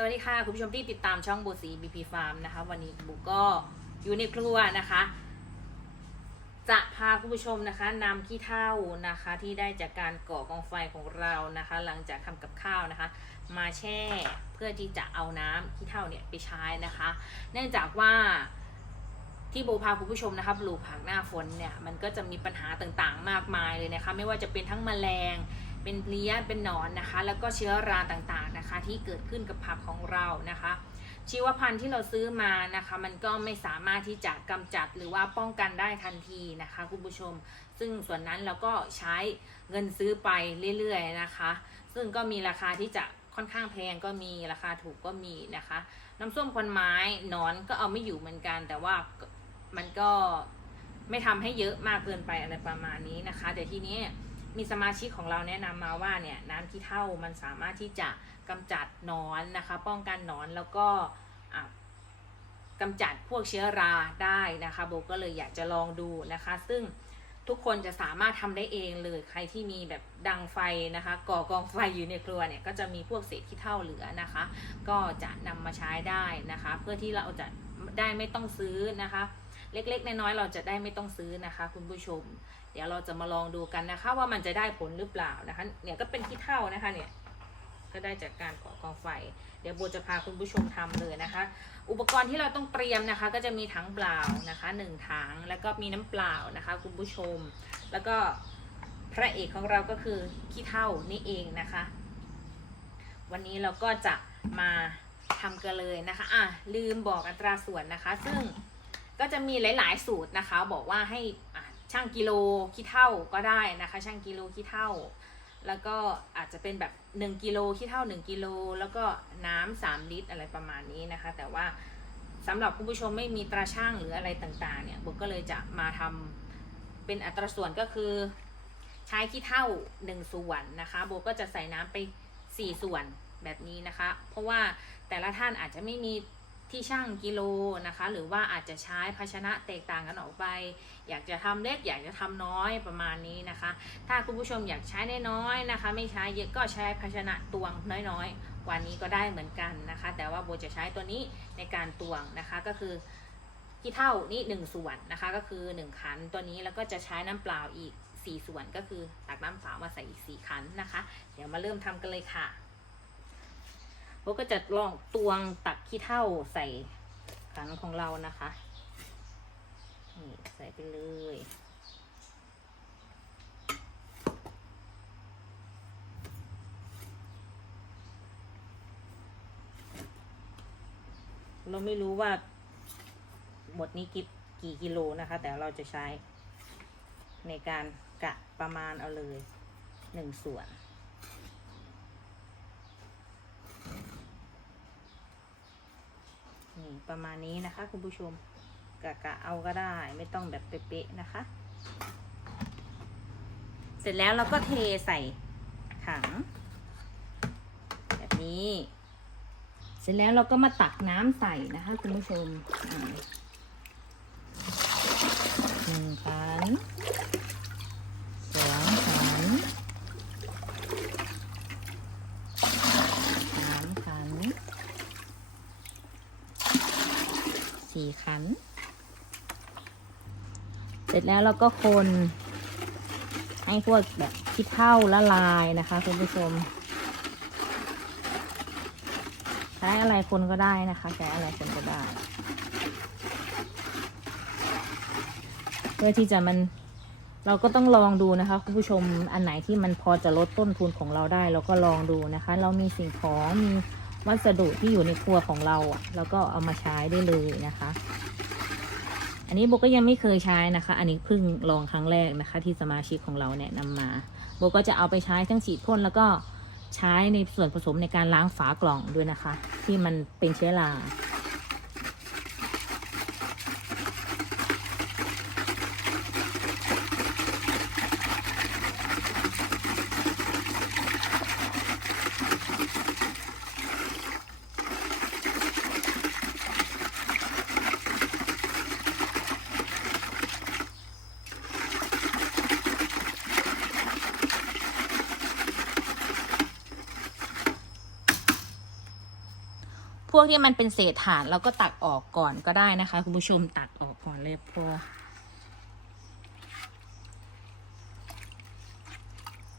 สวัสดีค่ะ คุณผู้ชมที่ติดตามช่องโบสีบีพีฟาร์มนะคะ วันนี้บุกก็อยู่ในครัวนะคะ จะพาคุณผู้ชมนะคะนำขี้เถ้านะคะ ที่ได้จากการก่อกองไฟของเรานะคะ หลังจากทำกับข้าวนะคะ มาแช่เพื่อที่จะเอาน้ำขี้เถ้าเนี่ยไปใช้นะคะ เนื่องจากว่าที่โบพาคุณผู้ชมนะคะปลูกผักหน้าฝนเนี่ยมันก็จะมีปัญหาต่างๆ มากมายเลยนะคะ ไม่ว่าจะเป็นทั้งแมลง เป็นเพลี้ยเป็นหนอนนะคะ แล้วก็เชื้อราต่างๆนะคะ ที่เกิดขึ้นกับผักของเรานะคะ ชีวพันธุ์ที่เราซื้อมานะคะ มันก็ไม่สามารถที่จะกำจัดหรือว่าป้องกันได้ทันทีนะคะคุณผู้ชม ซึ่งส่วนนั้นเราก็ใช้เงินซื้อไปเรื่อยๆนะคะ ซึ่งก็มีราคาที่จะค่อนข้างแพงก็มีราคาถูกก็มีนะคะ น้ำส้มควันไม้นอนก็เอาไม่อยู่เหมือนกัน แต่ว่ามันก็ไม่ทำให้เยอะมากเกินไปอะไรประมาณนี้นะคะ แต่ทีนี้ มีสมาชิกของเราแนะนำมาว่าเนี่ยน้ำขี้เถ้ามันสามารถที่จะกำจัดนอนนะคะ ป้องกันนอนแล้วก็อะกำจัดพวกเชื้อราได้นะคะโบก็เลยอยากจะลองดูนะคะ ซึ่งทุกคนจะสามารถทำได้เองเลยใครที่มีแบบดังไฟนะคะ ก่อกองไฟอยู่ในครัวเนี่ยก็จะมีพวกเศษขี้เถ้าเหลือนะคะ ก็จะนำมาใช้ได้นะคะ เพื่อที่เราจะได้ไม่ต้องซื้อนะคะ เล็กๆน้อยๆเราจะได้ไม่ต้องซื้อนะคะ คุณผู้ชม ดี๋ยวเราจะมาลองดูกันนะคะ ว่ามันจะได้ผลหรือเปล่านะคะ เนี่ยก็เป็นขี้เถ้านะคะเนี่ยก็ได้จากการก่อกองไฟ เดี๋ยวโบจะพาคุณผู้ชมทำเลยนะคะ อุปกรณ์ที่เราต้องเตรียมนะคะ ก็จะมีถังเปล่านะคะหนึ่งถังแล้วก็มีน้ำเปล่านะคะ คุณผู้ชม แล้วก็พระเอกของเราก็คือขี้เถ้านี่เองนะคะ วันนี้เราก็จะมาทำกันเลยนะคะอะลืมบอกอัตราส่วนนะคะ ซึ่งก็จะมีหลาย ๆ สูตรนะคะ บอกว่าให้ ช่างกิโลขี้เท่าก็ได้นะคะ ช่างกิโลขี้เท่า แล้วก็อาจจะเป็นแบบ 1กิโลขี้เท่า 1กิโลแล้วก็น้ำ3ลิตรอะไรประมาณนี้นะคะ แต่ว่าสำหรับคุณผู้ชมไม่มีตราช่างหรืออะไรต่างๆ เนี่ยโบก็เลยจะมาทำเป็นอัตราส่วนก็คือใช้ขี้เท่า 1 ส่วนนะคะโบก็จะใส่น้ำไป 4 ส่วนแบบนี้นะคะ เพราะว่าแต่ละท่านอาจจะไม่มี ที่ช่างกิโลนะคะ หรือว่าอาจจะใช้ภาชนะแตกต่างกันออกไป อยากจะทำเล็กอยากจะทำน้อยประมาณนี้นะคะ ถ้าคุณผู้ชมอยากใช้น้อยๆนะคะ ไม่ใช้เยอะก็ใช้ภาชนะตวงน้อยๆ วันนี้ก็ได้เหมือนกันนะคะ แต่ว่าโบจะใช้ตัวนี้ในการตวงนะคะก็คือขี้เท่านี่หนึ่งส่วนนะคะ ก็คือหนึ่งขันตัวนี้แล้วก็จะใช้น้ำเปล่าอีกสี่ส่วนก็คือตักน้ำเปล่ามาใส่อีกสี่ขันนะคะ เดี๋ยวมาเริ่มทำกันเลยค่ะ โบก็จะลองตวงตักขี้เท่าใส่ขันของเรานะคะนี่ใส่ไปเลยเราไม่รู้ว่าบทนี้กิกี่กิโลนะคะ แต่เราจะใช้ในการกะประมาณเอาเลยหนึ่งส่วน ประมาณนี้นะคะ คุณผู้ชมกะกะเอาก็ได้ไม่ต้องแบบเป๊ะๆนะคะ เสร็จแล้วเราก็เทใส่ถัง แบบนี้ เสร็จแล้วเราก็มาตักน้ำใส่นะคะ คุณผู้ชมหนึ่งขันสองขันสามขัน สี่ขัน เสร็จแล้วเราก็คน ให้พวกแบบขี้เท่าละลายนะคะ คุณผู้ชม ใช้อะไรคนก็ได้นะคะ ใช้อะไรคนก็ได้ เพื่อที่จะมันเราก็ต้องลองดูนะคะคุณผู้ชมอันไหนที่มันพอจะลดต้นทุนของเราได้ เราก็ลองดูนะคะ เรามีสิ่งของมี วัสดุที่อยู่ในครัวของเราอะเราก็เอามาใช้ได้เลยนะคะ อันนี้โบก็ยังไม่เคยใช้นะคะ อันนี้เพิ่งลองครั้งแรกนะคะ ที่สมาชิกของเราแนะนำมาโบก็จะเอาไปใช้ทั้งฉีดพ่นแล้วก็ใช้ในส่วนผสมในการล้างฝากล่องด้วยนะคะ ที่มันเป็นเชื้อรา วกที่มันเป็นเศษถ่านเราก็ตักออกก่อนก็ได้นะคะ คุณผู้ชมตักออกก่อนเลยพอ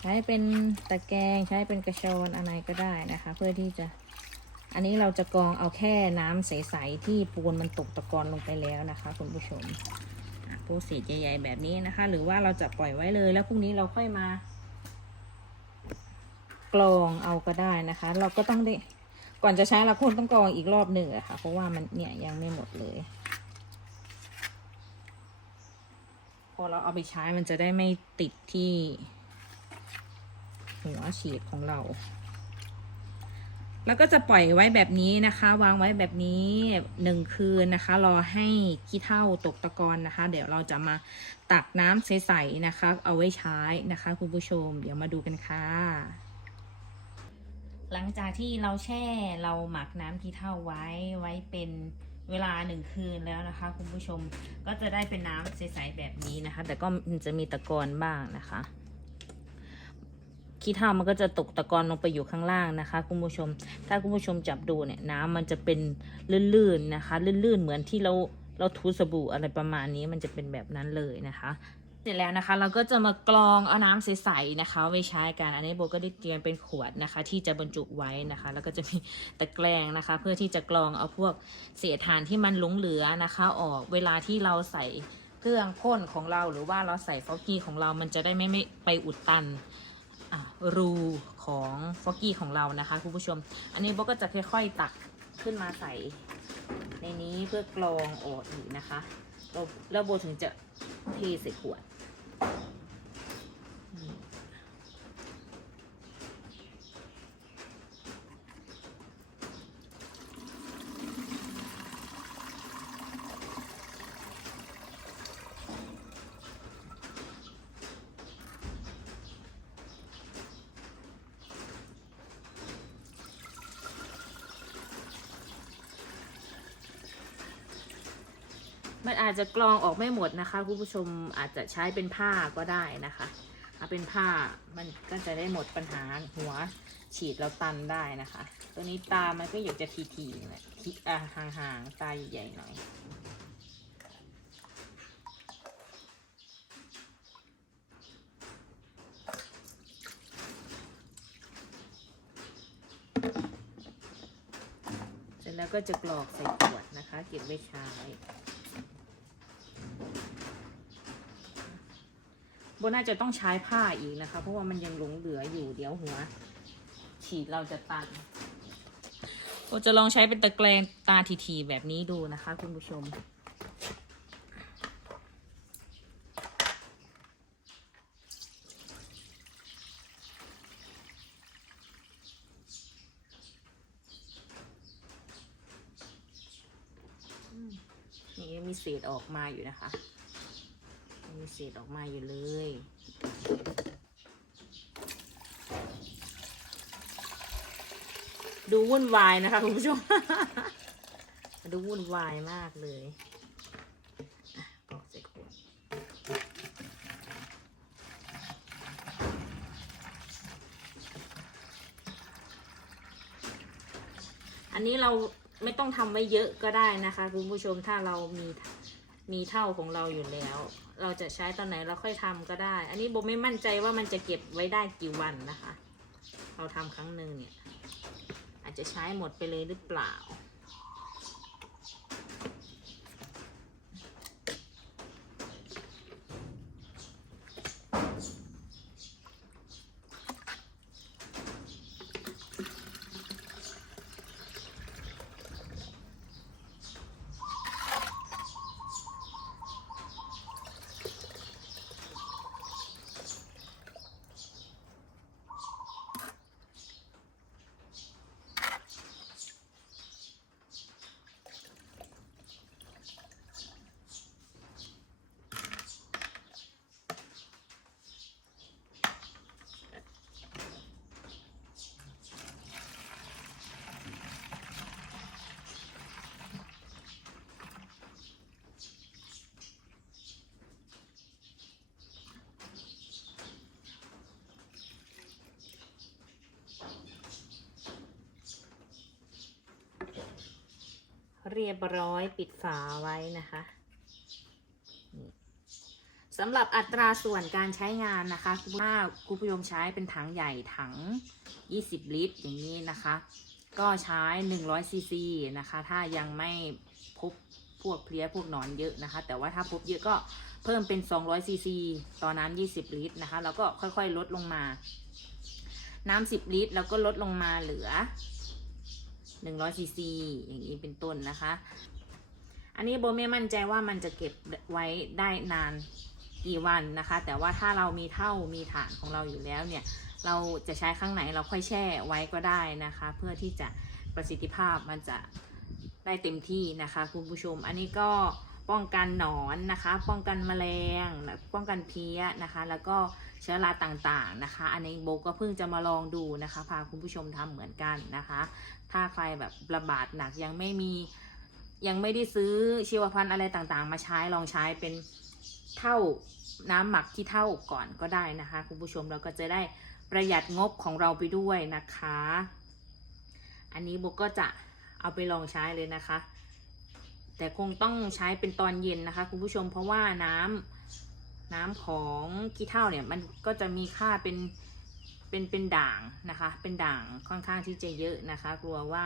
ใช้เป็นตะแกรงใช้เป็นกระชอนอะไรก็ได้นะคะ เพื่อที่จะ อันนี้เราจะกรองเอาแค่น้ำใสๆที่ปูนมันตกตะกอนลงไปแล้วนะคะ คุณผู้ชมพวกเศษใหญ่ๆแบบนี้นะคะ หรือว่าเราจะปล่อยไว้เลยแล้วพรุ่งนี้เราค่อยมากรองเอาก็ได้นะคะ เราก็ต้องได้ ก่อนจะใช้เราคงต้องกรองอีกรอบหนึ่งอะค่ะ เพราะว่ามันเนี่ยยังไม่หมดเลย พอเราเอาไปใช้มันจะได้ไม่ติดที่หัวฉีดของเรา แล้วก็จะปล่อยไว้แบบนี้นะคะ วางไว้แบบนี้หนึ่งคืนนะคะ รอให้ขี้เถ้าตกตะกอนนะคะ เดี๋ยวเราจะมาตักน้ำใสๆนะคะ เอาไว้ใช้นะคะ คุณผู้ชม เดี๋ยวมาดูกันค่ะ หลังจากที่เราแช่เราหมักน้ำขี้เถ้าไว้ไว้เป็นเวลาหนึ่งคืนแล้วนะคะ คุณผู้ชมก็จะได้เป็นน้ำใสๆแบบนี้นะคะ แต่ก็มันจะมีตะกอนบ้างนะคะขี้เถ้ามันก็จะตกตะกอนลงไปอยู่ข้างล่างนะคะ คุณผู้ชม ถ้าคุณผู้ชมจับดูเนี่ยน้ำมันจะเป็นลื่นๆนะคะ ลื่นๆเหมือนที่เราเราทูสบู่อะไรประมาณนี้มันจะเป็นแบบนั้นเลยนะคะ เสร็จแล้วนะคะ เราก็จะมากรองเอาน้ำใสๆนะคะไว้ใช้กันอันนี้โบก็ได้เตรียมเป็นขวดนะคะ ที่จะบรรจุไว้นะคะ แล้วก็จะมีตะแกรงนะคะ เพื่อที่จะกรองเอาพวกเศษถ่านที่มันหลงเหลือนะคะ ออกเวลาที่เราใส่เครื่องพ่นของเราหรือว่าเราใส่ฟอกกี้ของเรามันจะได้ไม่ไม่ไปอุดตันรูของฟอกกี้ของเรานะคะคุณผู้ชม อันนี้โบก็จะค่อยๆตักขึ้นมาใส่ในนี้เพื่อกรองออกอีกนะคะ เราเราโบถึงจะเทใส่ขวด มันอาจจะกรองออกไม่หมดนะคะคุณผู้ชมอาจจะใช้เป็นผ้าก็ได้นะคะเอาเป็นผ้ามันก็จะได้หมดปัญหาหัวฉีดแล้วตันได้นะคะ ตัวนี้ตามันก็อยากจะทีๆหน่อยทีอะห่างๆตาใหญ่ๆหน่อยเสร็จแล้วก็จะกรอกใส่ขวดนะคะ เก็บไว้ใช้ โบน่าจะต้องใช้ผ้าอีกนะคะ เพราะว่ามันยังหลงเหลืออยู่เดี๋ยวหัว ฉีดเราจะตันโบจะลองใช้เป็นตะแกรงตาทีๆแบบนี้ดูนะคะ คุณผู้ชมนี่มีเศษออกมาอยู่นะคะ มีเศษออกมาอยู่เลยดูวุ่นวายนะคะคุณผู้ชม ดูวุ่นวายมากเลยกอกใส่ขวดอันนี้เราไม่ต้องทำไว้เยอะก็ได้นะคะคุณผู้ชมถ้าเรามี มีเท่าของเราอยู่แล้ว เราจะใช้ตอนไหนเราค่อยทำก็ได้ อันนี้โบไม่มั่นใจว่ามันจะเก็บไว้ได้กี่วันนะคะ เราทำครั้งหนึ่งเนี่ย อาจจะใช้หมดไปเลยหรือเปล่า เรียบร้อยปิดฝาไว้นะคะสำหรับอัตราส่วนการใช้งานนะคะถ้าคุณผู้ชมใช้เป็นถังใหญ่ถัง 20 ลิตร อย่างนี้นะคะ ก็ใช้ 100 ซีซีนะคะ ถ้ายังไม่พบพวกเพลี้ยพวกหนอนเยอะนะคะ แต่ว่าถ้าพบเยอะก็เพิ่มเป็น 200 ซีซีต่อน้ำ20 ลิตรนะคะ แล้วก็ค่อยๆ ลดลงมา น้ำ10 ลิตร แล้วก็ลดลงมาเหลือ 100ซีซีอย่างนี้เป็นต้นนะคะ อันนี้โบไม่มั่นใจว่ามันจะเก็บไว้ได้นานกี่วันนะคะ แต่ว่าถ้าเรามีเท่ามีฐานของเราอยู่แล้วเนี่ย เราจะใช้ครั้งไหนเราค่อยแช่ไว้ก็ได้นะคะ เพื่อที่จะประสิทธิภาพมันจะได้เต็มที่นะคะคุณผู้ชม อันนี้ก็ป้องกันหนอนนะคะ ป้องกันแมลง ป้องกันเพี้ยนะคะ แล้วก็ เชื้อราต่างๆนะคะ อันนี้โบก็เพิ่งจะมาลองดูนะคะ พาคุณผู้ชมทำเหมือนกันนะคะ ถ้าใครแบบระบาดหนักยังไม่มียังไม่ได้ซื้อชีวพันธุ์อะไรต่างๆ มาใช้ลองใช้เป็นเท่าน้ำหมักที่เท่าก่อนก็ได้นะคะ คุณผู้ชมเราก็จะได้ประหยัดงบของเราไปด้วยนะคะ อันนี้โบก็จะเอาไปลองใช้เลยนะคะ แต่คงต้องใช้เป็นตอนเย็นนะคะ คุณผู้ชมเพราะว่าน้ำ น้ำของขี้เถ้าเนี่ยมันก็จะมีค่าเป็นเป็นเป็นด่างนะคะ เป็นด่างค่อนข้างที่จะเยอะนะคะ กลัวว่า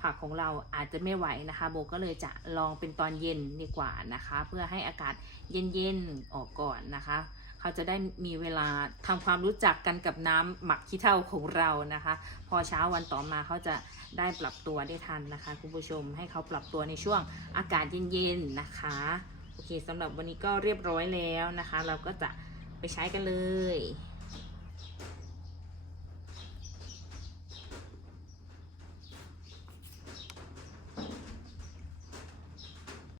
ผักของเราอาจจะไม่ไหวนะคะโบก็เลยจะลองเป็นตอนเย็นดีกว่านะคะ เพื่อให้อากาศเย็นๆออกก่อนนะคะ เขาจะได้มีเวลาทำความรู้จักกันกับน้ำหมักขี้เถ้าของเรานะคะ พอเช้าวันต่อมาเขาจะได้ปรับตัวได้ทันนะคะ คุณผู้ชมให้เขาปรับตัวในช่วงอากาศเย็นๆนะคะ โอเคสำหรับวันนี้ก็เรียบร้อยแล้วนะคะ เราก็จะไปใช้กันเลย